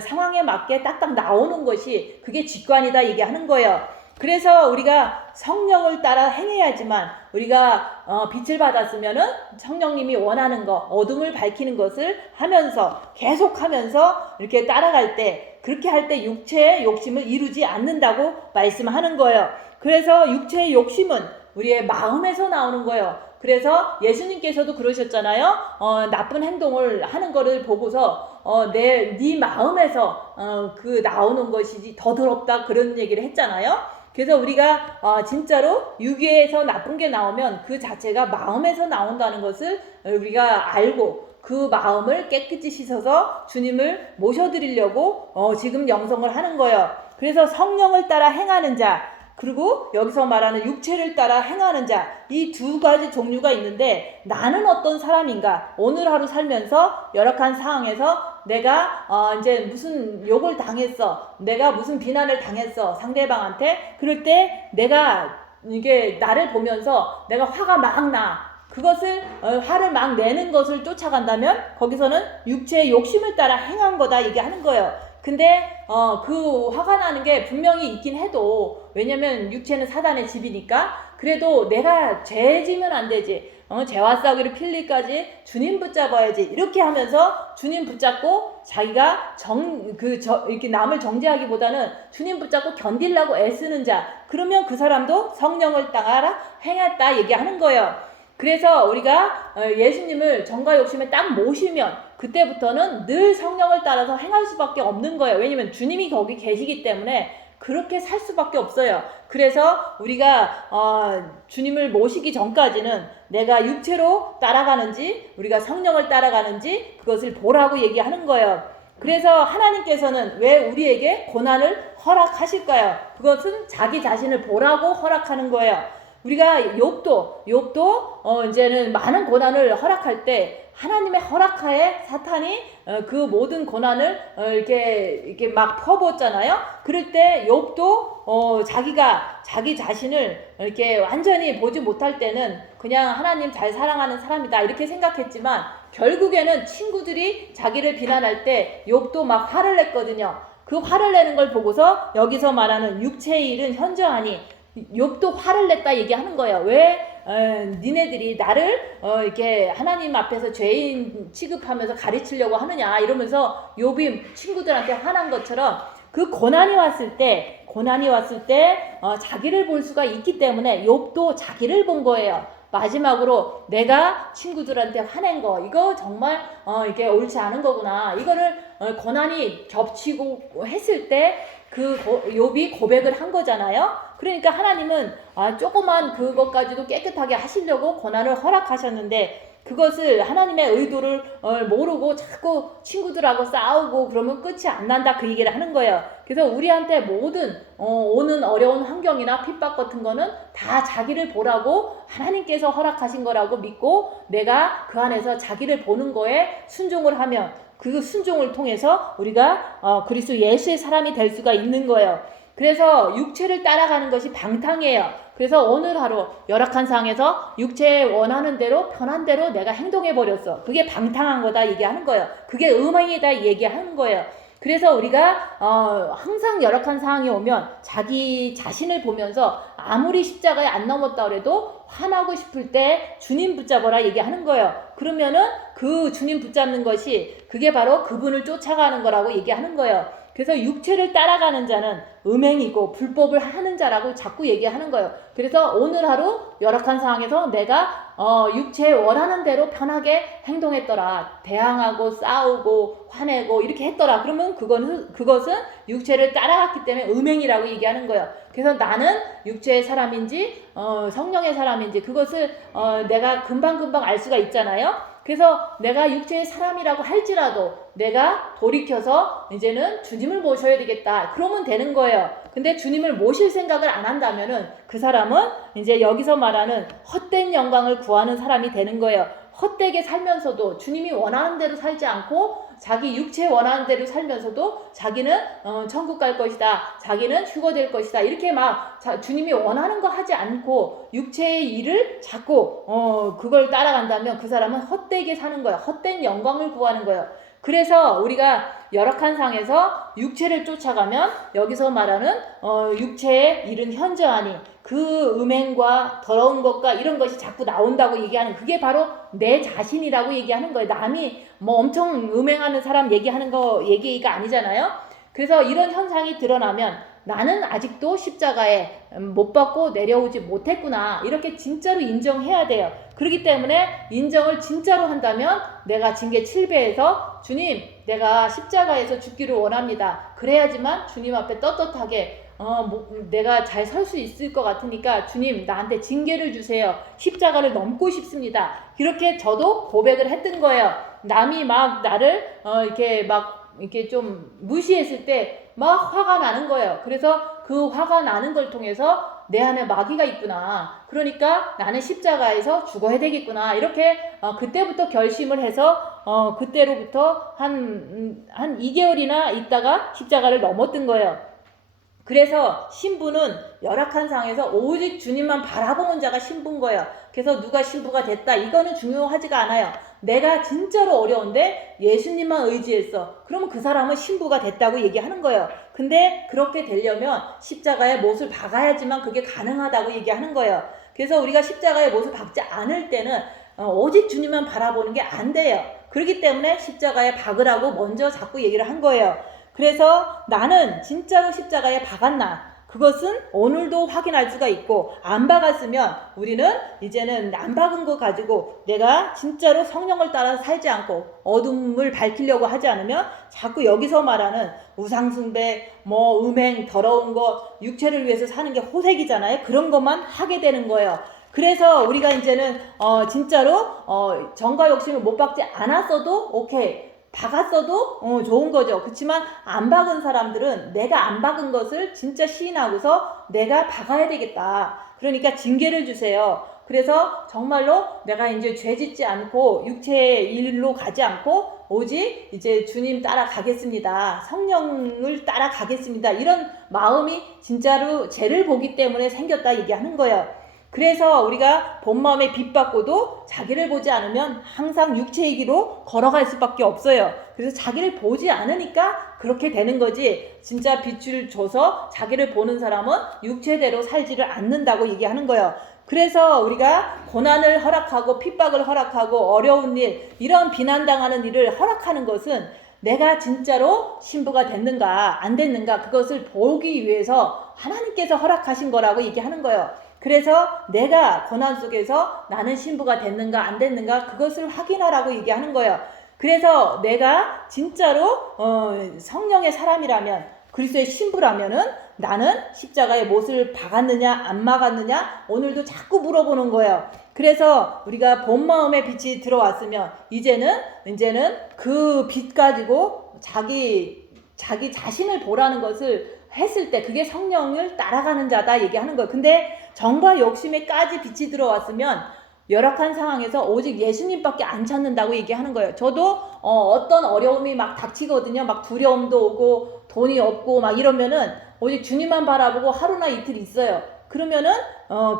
상황에 맞게 딱딱 나오는 것이 그게 직관이다 얘기하는 거예요. 그래서 우리가 성령을 따라 행해야지만 우리가 빛을 받았으면은 성령님이 원하는 거, 어둠을 밝히는 것을 하면서 계속하면서 이렇게 따라갈 때, 그렇게 할 때 육체의 욕심을 이루지 않는다고 말씀하는 거예요. 그래서 육체의 욕심은 우리의 마음에서 나오는 거예요. 그래서 예수님께서도 그러셨잖아요. 나쁜 행동을 하는 거를 보고서 네 마음에서 그 나오는 것이지 더 더럽다, 그런 얘기를 했잖아요. 그래서 우리가 진짜로 육에서 나쁜 게 나오면 그 자체가 마음에서 나온다는 것을 우리가 알고 그 마음을 깨끗이 씻어서 주님을 모셔드리려고 지금 영성을 하는 거예요. 그래서 성령을 따라 행하는 자, 그리고 여기서 말하는 육체를 따라 행하는 자, 이 두 가지 종류가 있는데, 나는 어떤 사람인가? 오늘 하루 살면서 열악한 상황에서 내가 이제 무슨 욕을 당했어, 내가 무슨 비난을 당했어, 상대방한테. 그럴 때 내가 이게 나를 보면서 내가 화가 막 나, 그것을 화를 막 내는 것을 쫓아간다면 거기서는 육체의 욕심을 따라 행한 거다 얘기하는 거예요. 근데 그 화가 나는 게 분명히 있긴 해도, 왜냐면 육체는 사단의 집이니까, 그래도 내가 죄 지면 안 되지, 죄와 싸우기를 필리까지 주님 붙잡아야지, 이렇게 하면서 주님 붙잡고 자기가 이렇게 남을 정죄하기보다는 주님 붙잡고 견디려고 애쓰는 자, 그러면 그 사람도 성령을 따라 행했다 얘기하는 거예요. 그래서 우리가 예수님을 정과 욕심에 딱 모시면 그때부터는 늘 성령을 따라서 행할 수밖에 없는 거예요. 왜냐면 주님이 거기 계시기 때문에 그렇게 살 수밖에 없어요. 그래서 우리가 주님을 모시기 전까지는 내가 육체로 따라가는지 우리가 성령을 따라가는지 그것을 보라고 얘기하는 거예요. 그래서 하나님께서는 왜 우리에게 고난을 허락하실까요? 그것은 자기 자신을 보라고 허락하는 거예요. 우리가 욥도 이제는 많은 고난을 허락할 때 하나님의 허락하에 사탄이 그 모든 고난을 이렇게 막 퍼부었잖아요. 그럴 때 욥도 자기가 자기 자신을 이렇게 완전히 보지 못할 때는 그냥 하나님 잘 사랑하는 사람이다 이렇게 생각했지만, 결국에는 친구들이 자기를 비난할 때 욥도 막 화를 냈거든요. 그 화를 내는 걸 보고서 여기서 말하는 육체의 일은 현저하니, 욥도 화를 냈다 얘기하는 거예요. 왜 니네들이 나를 이렇게 하나님 앞에서 죄인 취급하면서 가르치려고 하느냐 이러면서 욥이 친구들한테 화난 것처럼, 그 고난이 왔을 때 자기를 볼 수가 있기 때문에 욥도 자기를 본 거예요. 마지막으로 내가 친구들한테 화낸 거, 이거 정말 이게 옳지 않은 거구나, 이거를 고난이 겹치고 했을 때 그 욥이 고백을 한 거잖아요. 그러니까 하나님은 조그만 그것까지도 깨끗하게 하시려고 고난을 허락하셨는데, 그것을 하나님의 의도를 모르고 자꾸 친구들하고 싸우고 그러면 끝이 안 난다, 그 얘기를 하는 거예요. 그래서 우리한테 모든 오는 어려운 환경이나 핍박 같은 거는 다 자기를 보라고 하나님께서 허락하신 거라고 믿고 내가 그 안에서 자기를 보는 거에 순종을 하면 그 순종을 통해서 우리가 그리스도 예수의 사람이 될 수가 있는 거예요. 그래서 육체를 따라가는 것이 방탕이에요. 그래서 오늘 하루 열악한 상황에서 육체에 원하는 대로 편한 대로 내가 행동해 버렸어, 그게 방탕한 거다 얘기하는 거예요. 그게 음행이다 얘기하는 거예요. 그래서 우리가 항상 열악한 상황이 오면 자기 자신을 보면서 아무리 십자가에 안 넘었다 그래도 화나고 싶을 때 주님 붙잡아라 얘기하는 거예요. 그러면은 그 주님 붙잡는 것이 그게 바로 그분을 쫓아가는 거라고 얘기하는 거예요. 그래서 육체를 따라가는 자는 음행이고 불법을 하는 자라고 자꾸 얘기하는 거예요. 그래서 오늘 하루 열악한 상황에서 내가 육체에 원하는 대로 편하게 행동했더라, 대항하고 싸우고 화내고 이렇게 했더라, 그러면 그것은 육체를 따라갔기 때문에 음행이라고 얘기하는 거예요. 그래서 나는 육체의 사람인지 성령의 사람인지 그것을 내가 금방금방 알 수가 있잖아요. 그래서 내가 육체의 사람이라고 할지라도 내가 돌이켜서 이제는 주님을 모셔야 되겠다, 그러면 되는 거예요. 근데 주님을 모실 생각을 안 한다면은 그 사람은 이제 여기서 말하는 헛된 영광을 구하는 사람이 되는 거예요. 헛되게 살면서도 주님이 원하는 대로 살지 않고 자기 육체 원하는 대로 살면서도 자기는 천국 갈 것이다, 자기는 휴거될 것이다, 이렇게 막 주님이 원하는 거 하지 않고 육체의 일을 자꾸 그걸 따라간다면 그 사람은 헛되게 사는 거예요. 헛된 영광을 구하는 거예요. 그래서 우리가 열악한 상에서 육체를 쫓아가면 여기서 말하는 육체에 이른 현저하니 그 음행과 더러운 것과 이런 것이 자꾸 나온다고 얘기하는, 그게 바로 내 자신이라고 얘기하는 거예요. 남이 뭐 엄청 음행하는 사람 얘기하는 거 얘기가 아니잖아요. 그래서 이런 현상이 드러나면 나는 아직도 십자가에 못 받고 내려오지 못했구나, 이렇게 진짜로 인정해야 돼요. 그렇기 때문에 인정을 진짜로 한다면 내가 징계 7배에서 주님, 내가 십자가에서 죽기를 원합니다. 그래야지만 주님 앞에 떳떳하게 내가 잘 설 수 있을 것 같으니까 주님, 나한테 징계를 주세요. 십자가를 넘고 싶습니다. 이렇게 저도 고백을 했던 거예요. 남이 막 나를 이렇게 좀 무시했을 때 막 화가 나는 거예요. 그래서 그 화가 나는 걸 통해서 내 안에 마귀가 있구나, 그러니까 나는 십자가에서 죽어야 되겠구나, 이렇게 그때부터 결심을 해서 그때로부터 한 2개월이나 있다가 십자가를 넘었던 거예요. 그래서 신부는 열악한 상에서 오직 주님만 바라보는 자가 신부인 거예요. 그래서 누가 신부가 됐다, 이거는 중요하지가 않아요. 내가 진짜로 어려운데 예수님만 의지했어, 그러면 그 사람은 신부가 됐다고 얘기하는 거예요. 근데 그렇게 되려면 십자가에 못을 박아야지만 그게 가능하다고 얘기하는 거예요. 그래서 우리가 십자가에 못을 박지 않을 때는 오직 주님만 바라보는 게 안 돼요. 그렇기 때문에 십자가에 박으라고 먼저 자꾸 얘기를 한 거예요. 그래서 나는 진짜로 십자가에 박았나, 그것은 오늘도 확인할 수가 있고, 안 박았으면 우리는 이제는 안 박은 거 가지고 내가 진짜로 성령을 따라 살지 않고 어둠을 밝히려고 하지 않으면 자꾸 여기서 말하는 우상숭배, 뭐 음행, 더러운 거, 육체를 위해서 사는 게 호색이잖아요. 그런 것만 하게 되는 거예요. 그래서 우리가 이제는 진짜로 정과 욕심을 못 박지 않았어도 오케이, 박았어도 좋은 거죠. 그렇지만 안 박은 사람들은 내가 안 박은 것을 진짜 시인하고서 내가 박아야 되겠다, 그러니까 징계를 주세요. 그래서 정말로 내가 이제 죄 짓지 않고 육체의 일로 가지 않고 오직 이제 주님 따라가겠습니다, 성령을 따라가겠습니다, 이런 마음이 진짜로 죄를 보기 때문에 생겼다 얘기하는 거예요. 그래서 우리가 본 마음에 빚받고도 자기를 보지 않으면 항상 육체의 길로 걸어갈 수밖에 없어요. 그래서 자기를 보지 않으니까 그렇게 되는 거지, 진짜 빛을 줘서 자기를 보는 사람은 육체대로 살지를 않는다고 얘기하는 거예요. 그래서 우리가 고난을 허락하고 핍박을 허락하고 어려운 일, 이런 비난당하는 일을 허락하는 것은 내가 진짜로 신부가 됐는가 안 됐는가, 그것을 보기 위해서 하나님께서 허락하신 거라고 얘기하는 거예요. 그래서 내가 고난 속에서 나는 신부가 됐는가 안 됐는가, 그것을 확인하라고 얘기하는 거예요. 그래서 내가 진짜로 성령의 사람이라면, 그리스도의 신부라면은 나는 십자가에 못을 박았느냐 안 박았느냐 오늘도 자꾸 물어보는 거예요. 그래서 우리가 본 마음의 빛이 들어왔으면 이제는 그 빛 가지고 자기 자신을 보라는 것을 했을 때 그게 성령을 따라가는 자다 얘기하는 거예요. 근데 정과 욕심에까지 빛이 들어왔으면 열악한 상황에서 오직 예수님밖에 안 찾는다고 얘기하는 거예요. 저도 어떤 어려움이 막 닥치거든요. 막 두려움도 오고 돈이 없고 막 이러면은 오직 주님만 바라보고 하루나 이틀 있어요. 그러면은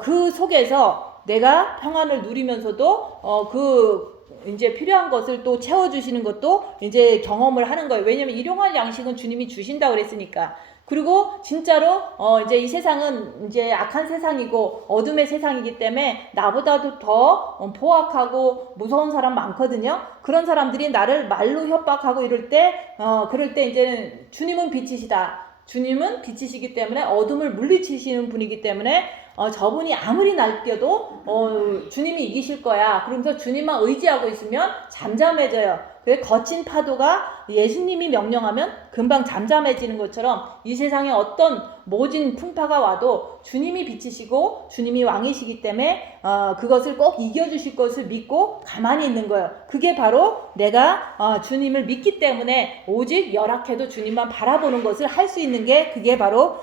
그 속에서 내가 평안을 누리면서도 그 이제 필요한 것을 또 채워주시는 것도 이제 경험을 하는 거예요. 왜냐면 일용할 양식은 주님이 주신다고 그랬으니까. 그리고 진짜로 이제 이 세상은 이제 악한 세상이고 어둠의 세상이기 때문에 나보다도 더 포악하고 무서운 사람 많거든요. 그런 사람들이 나를 말로 협박하고 이럴 때 이제는 주님은 빛이시다, 주님은 빛이시기 때문에 어둠을 물리치시는 분이기 때문에 저분이 아무리 날뛰어도 주님이 이기실 거야, 그러면서 주님만 의지하고 있으면 잠잠해져요. 그래서 거친 파도가 예수님이 명령하면 금방 잠잠해지는 것처럼 이 세상에 어떤 모진 풍파가 와도 주님이 빛이시고 주님이 왕이시기 때문에 그것을 꼭 이겨주실 것을 믿고 가만히 있는 거예요. 그게 바로 내가 주님을 믿기 때문에 오직 열악해도 주님만 바라보는 것을 할 수 있는 게, 그게 바로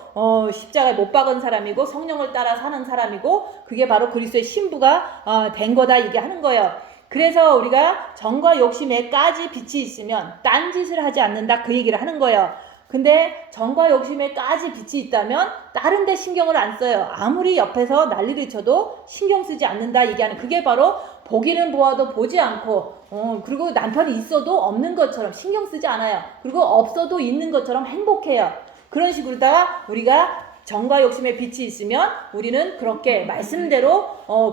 십자가에 못 박은 사람이고 성령을 따라 사는 사람이고, 그게 바로 그리스도의 신부가 된 거다 얘기하는 거예요. 그래서 우리가 정과 욕심에까지 빛이 있으면 딴짓을 하지 않는다, 그 얘기를 하는 거예요. 근데 정과 욕심에까지 빛이 있다면 다른 데 신경을 안 써요. 아무리 옆에서 난리를 쳐도 신경 쓰지 않는다 얘기하는, 그게 바로 보기는 보아도 보지 않고 그리고 남편이 있어도 없는 것처럼 신경 쓰지 않아요. 그리고 없어도 있는 것처럼 행복해요. 그런 식으로다가 우리가 정과 욕심의 빛이 있으면 우리는 그렇게 말씀대로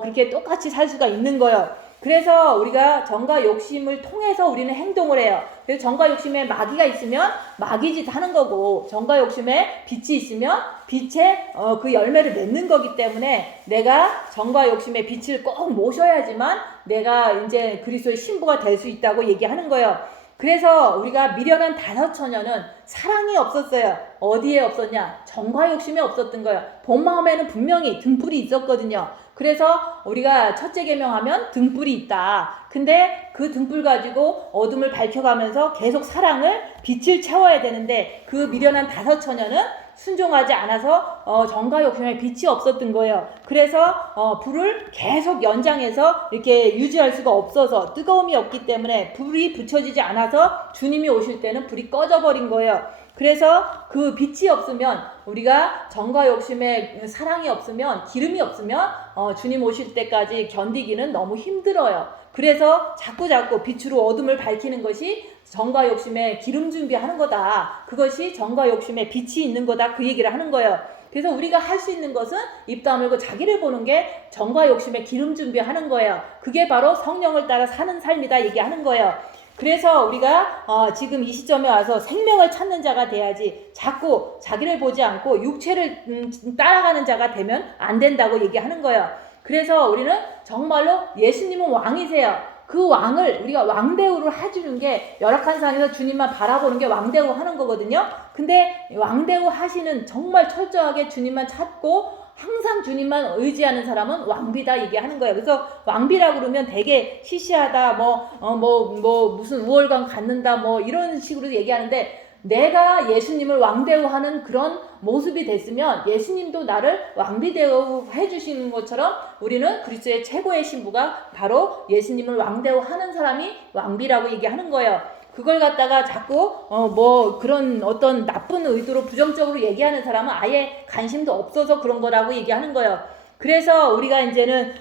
그렇게 똑같이 살 수가 있는 거예요. 그래서 우리가 정과 욕심을 통해서 우리는 행동을 해요. 그래서 정과 욕심에 마귀가 있으면 마귀 짓 하는 거고, 정과 욕심에 빛이 있으면 빛의 그 열매를 맺는 거기 때문에 내가 정과 욕심의 빛을 꼭 모셔야지만 내가 이제 그리스도의 신부가 될 수 있다고 얘기하는 거예요. 그래서 우리가 미련한 5 처녀는 사랑이 없었어요. 어디에 없었냐? 정과 욕심이 없었던 거예요. 본 마음에는 분명히 등불이 있었거든요. 그래서 우리가 첫째 계명하면 등불이 있다. 근데 그 등불 가지고 어둠을 밝혀가면서 계속 사랑을, 빛을 채워야 되는데 그 미련한 5 처녀는 순종하지 않아서 정과 욕심에 빛이 없었던 거예요. 그래서 불을 계속 연장해서 이렇게 유지할 수가 없어서, 뜨거움이 없기 때문에 불이 붙여지지 않아서 주님이 오실 때는 불이 꺼져버린 거예요. 그래서 그 빛이 없으면, 우리가 정과 욕심에 사랑이 없으면, 기름이 없으면 주님 오실 때까지 견디기는 너무 힘들어요. 그래서 자꾸 빛으로 어둠을 밝히는 것이 정과 욕심에 기름 준비하는 거다. 그것이 정과 욕심에 빛이 있는 거다. 그 얘기를 하는 거예요. 그래서 우리가 할 수 있는 것은 입 다물고 자기를 보는 게 정과 욕심에 기름 준비하는 거예요. 그게 바로 성령을 따라 사는 삶이다 얘기하는 거예요. 그래서 우리가 지금 이 시점에 와서 생명을 찾는 자가 돼야지, 자꾸 자기를 보지 않고 육체를 따라가는 자가 되면 안 된다고 얘기하는 거예요. 그래서 우리는 정말로 예수님은 왕이세요. 그 왕을 우리가 왕대우를 해주는 게, 열악한 상에서 주님만 바라보는 게 왕대우 하는 거거든요. 근데 왕대우 하시는, 정말 철저하게 주님만 찾고 항상 주님만 의지하는 사람은 왕비다 얘기하는 거예요. 그래서 왕비라고 그러면 되게 시시하다, 무슨 우월감 갖는다, 이런 식으로 얘기하는데, 내가 예수님을 왕대우하는 그런 모습이 됐으면 예수님도 나를 왕비 대우해 주시는 것처럼 우리는 그리스도의 최고의 신부가 바로 예수님을 왕대우하는 사람이 왕비라고 얘기하는 거예요. 그걸 갖다가 자꾸 그런 어떤 나쁜 의도로 부정적으로 얘기하는 사람은 아예 관심도 없어서 그런 거라고 얘기하는 거예요. 그래서 우리가 이제는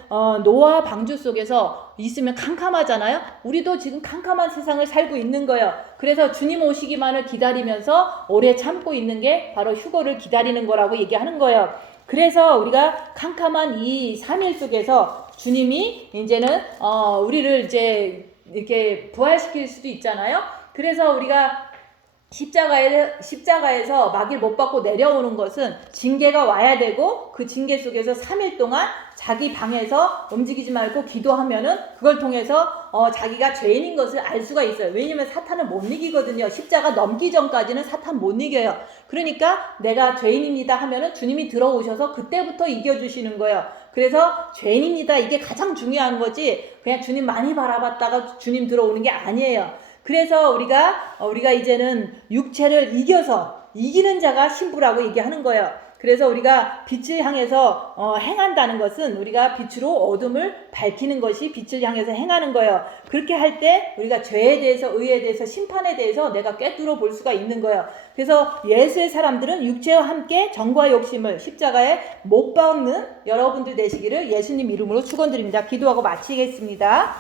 노아 방주 속에서 있으면 캄캄하잖아요. 우리도 지금 캄캄한 세상을 살고 있는 거예요. 그래서 주님 오시기만을 기다리면서 오래 참고 있는 게 바로 휴거를 기다리는 거라고 얘기하는 거예요. 그래서 우리가 캄캄한 이 3일 속에서 주님이 이제는 우리를 이제 이렇게 부활시킬 수도 있잖아요. 그래서 우리가 십자가에서 마귀를 못 받고 내려오는 것은 징계가 와야 되고, 그 징계 속에서 3일 동안 자기 방에서 움직이지 말고 기도하면은 그걸 통해서 자기가 죄인인 것을 알 수가 있어요. 왜냐면 사탄을 못 이기거든요. 십자가 넘기 전까지는 사탄 못 이겨요. 그러니까 내가 죄인입니다 하면은 주님이 들어오셔서 그때부터 이겨주시는 거예요. 그래서 죄인입니다, 이게 가장 중요한 거지, 그냥 주님 많이 바라봤다가 주님 들어오는 게 아니에요. 그래서 우리가 이제는 육체를 이겨서 이기는 자가 신부라고 얘기하는 거예요. 그래서 우리가 빛을 향해서 행한다는 것은 우리가 빛으로 어둠을 밝히는 것이 빛을 향해서 행하는 거예요. 그렇게 할 때 우리가 죄에 대해서, 의에 대해서, 심판에 대해서 내가 꿰뚫어 볼 수가 있는 거예요. 그래서 예수의 사람들은 육체와 함께 정과 욕심을 십자가에 못 박는 여러분들 되시기를 예수님 이름으로 축원드립니다. 기도하고 마치겠습니다.